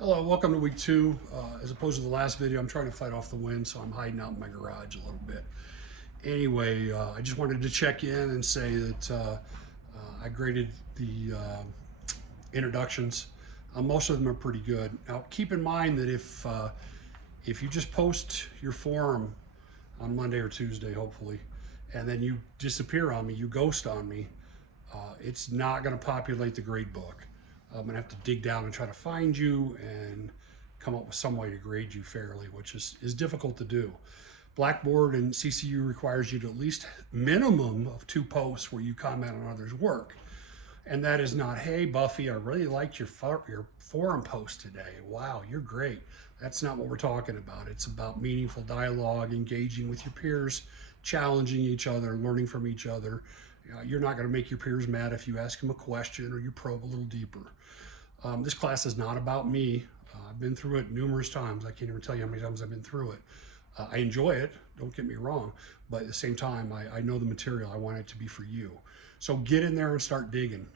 Hello, welcome to week two. As opposed to the last video, I'm trying to fight off the wind, so I'm hiding out in my garage a little bit. Anyway, I just wanted to check in and say that I graded the introductions. Most of them are pretty good. Now, keep in mind that if you just post your forum on Monday or Tuesday, hopefully, and then you disappear on me, you ghost on me, it's not going to populate the grade book. I'm going to have to dig down and try to find you and come up with some way to grade you fairly, which is difficult to do. Blackboard and CCU requires you to at least minimum of 2 posts where you comment on others' work. And that is not, hey, Buffy, I really liked your forum post today. Wow, you're great. That's not what we're talking about. It's about meaningful dialogue, engaging with your peers, challenging each other, learning from each other. You're not going to make your peers mad if you ask them a question or you probe a little deeper. This class is not about me. I've been through it numerous times. I can't even tell you how many times I've been through it. I enjoy it, don't get me wrong, but at the same time, I know the material. I want it to be for you. So get in there and start digging.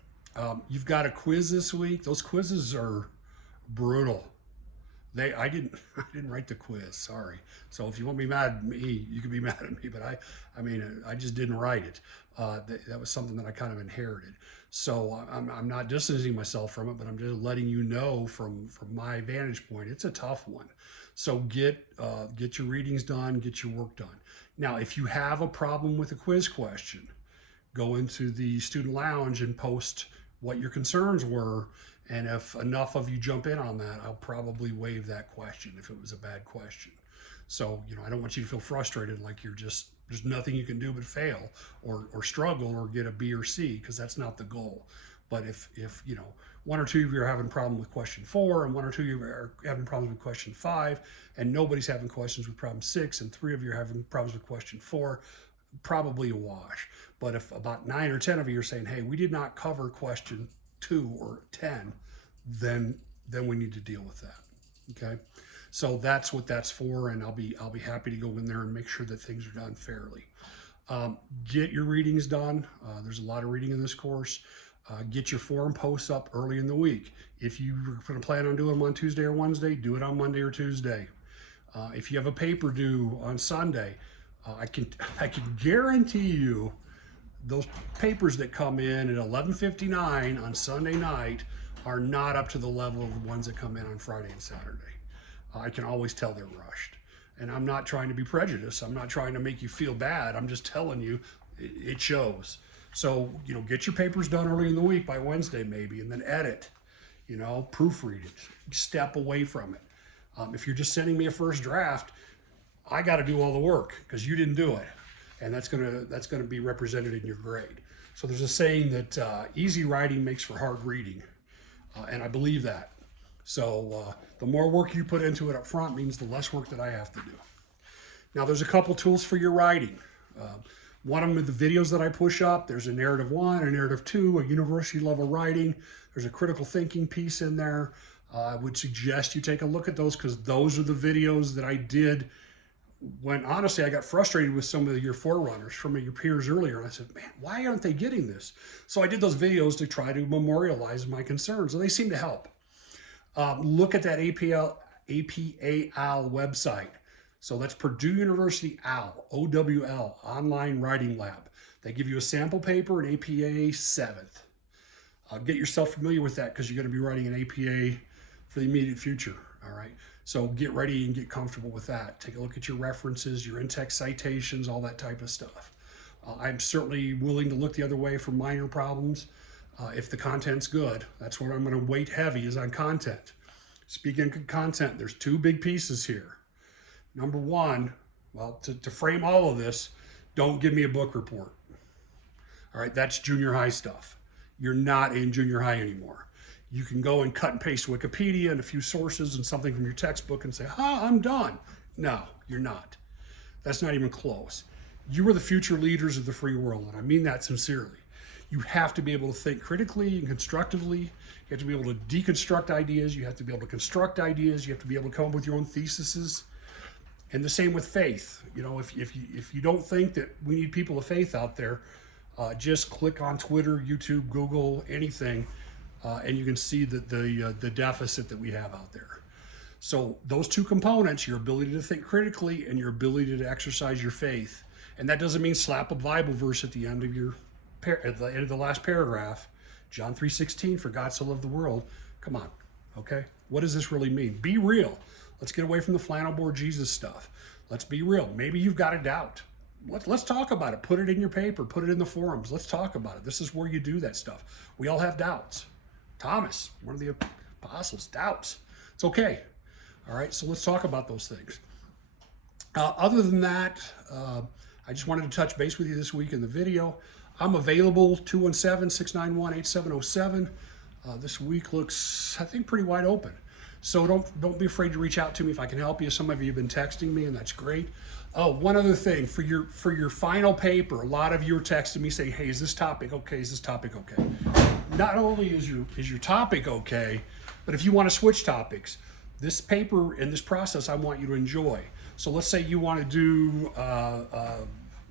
You've got a quiz this week. Those quizzes are brutal. I didn't write the quiz, sorry. So if you want to be mad at me, you can be mad at me, but I just didn't write it. That was something that I kind of inherited. So I'm not distancing myself from it, but I'm just letting you know from my vantage point, it's a tough one. So get your readings done, get your work done. Now, if you have a problem with a quiz question, go into the student lounge and post what your concerns were. And if enough of you jump in on that, I'll probably waive that question if it was a bad question. So, I don't want you to feel frustrated like there's nothing you can do but fail or struggle or get a B or C, because that's not the goal. But if 1 or 2 of you are having a problem with question 4 and 1 or 2 of you are having problems with question 5 and nobody's having questions with problem 6 and 3 of you are having problems with question 4, probably a wash. But if about 9 or 10 of you are saying, hey, we did not cover question 2 or 10, then we need to deal with that. Okay, so that's what that's for, and I'll be happy to go in there and make sure that things are done fairly. Get your readings done. There's a lot of reading in this course. Get your forum posts up early in the week. If you're going to plan on doing them on Tuesday or Wednesday, do it on Monday or Tuesday. If you have a paper due on Sunday, I can guarantee you those papers that come in at 11:59 on Sunday night are not up to the level of the ones that come in on Friday and Saturday. I can always tell they're rushed. And I'm not trying to be prejudiced. I'm not trying to make you feel bad. I'm just telling you it shows. So, get your papers done early in the week by Wednesday maybe, and then edit, proofread it, step away from it. If you're just sending me a first draft, I got to do all the work because you didn't do it. And that's gonna be represented in your grade. So there's a saying that easy writing makes for hard reading, and I believe that. So the more work you put into it up front means the less work that I have to do. Now there's a couple tools for your writing. One of them are the videos that I push up. There's a narrative 1, a narrative 2, a university level writing. There's a critical thinking piece in there. I would suggest you take a look at those because those are the videos that I did when honestly I got frustrated with some of your forerunners from your peers earlier. And I said, man, why aren't they getting this? So I did those videos to try to memorialize my concerns, and they seem to help. Look at that APAL website. So that's Purdue University OWL, Online Writing Lab. They give you a sample paper in APA 7th. Get yourself familiar with that because you're going to be writing an APA for the immediate future, all right? So get ready and get comfortable with that. Take a look at your references, your in-text citations, all that type of stuff. I'm certainly willing to look the other way for minor problems if the content's good. That's where I'm going to weight heavy is on content. Speaking of content, there's 2 big pieces here. Number 1, well, to frame all of this, don't give me a book report. All right, that's junior high stuff. You're not in junior high anymore. You can go and cut and paste Wikipedia and a few sources and something from your textbook and say, I'm done. No, you're not. That's not even close. You are the future leaders of the free world, and I mean that sincerely. You have to be able to think critically and constructively. You have to be able to deconstruct ideas. You have to be able to construct ideas. You have to be able to come up with your own theses. And the same with faith. If you don't think that we need people of faith out there, just click on Twitter, YouTube, Google, anything. and you can see the deficit that we have out there. So those two components, your ability to think critically and your ability to exercise your faith, and that doesn't mean slap a Bible verse at the end of the last paragraph, John 3:16, for God so loved the world. Come on, okay? What does this really mean? Be real. Let's get away from the flannel board Jesus stuff. Let's be real. Maybe you've got a doubt. Let's talk about it. Put it in your paper. Put it in the forums. Let's talk about it. This is where you do that stuff. We all have doubts. Thomas, one of the apostles, doubts. It's okay. All right, so let's talk about those things. Other than that, I just wanted to touch base with you this week in the video. I'm available, 217-691-8707. This week looks, I think, pretty wide open. So don't be afraid to reach out to me if I can help you. Some of you have been texting me, and that's great. Oh, one other thing, for your final paper, a lot of you are texting me saying, hey, is this topic okay? Is this topic okay? Not only is your topic okay, but if you want to switch topics, this paper and this process I want you to enjoy. So let's say you want to do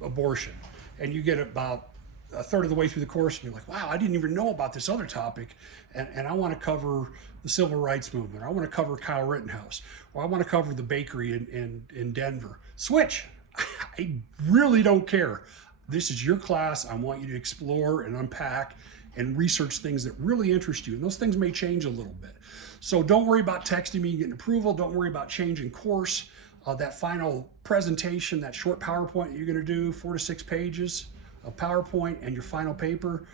abortion, and you get about a third of the way through the course, and you're like, wow, I didn't even know about this other topic, and I want to cover the civil rights movement, or I want to cover Kyle Rittenhouse, or I want to cover the bakery in Denver. Switch. I really don't care. This is your class. I want you to explore and unpack and research things that really interest you, and those things may change a little bit. So don't worry about texting me and getting approval. Don't worry about changing course. That final presentation, that short PowerPoint that you're going to do, 4 to 6 pages of PowerPoint, and your final paper,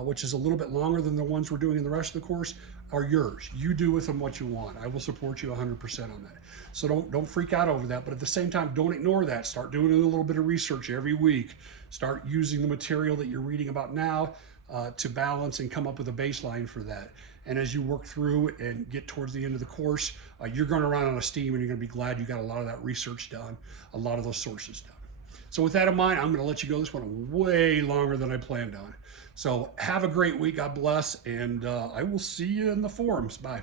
which is a little bit longer than the ones we're doing in the rest of the course, are yours. You do with them what you want. I will support you 100% on that. So don't freak out over that, but at the same time, don't ignore that. Start doing a little bit of research every week. Start using the material that you're reading about now to balance and come up with a baseline for that. And as you work through and get towards the end of the course, you're going to run out of steam, and you're going to be glad you got a lot of that research done, a lot of those sources done. So with that in mind, I'm going to let you go. This one way longer than I planned on. So have a great week. God bless, and I will see you in the forums. Bye.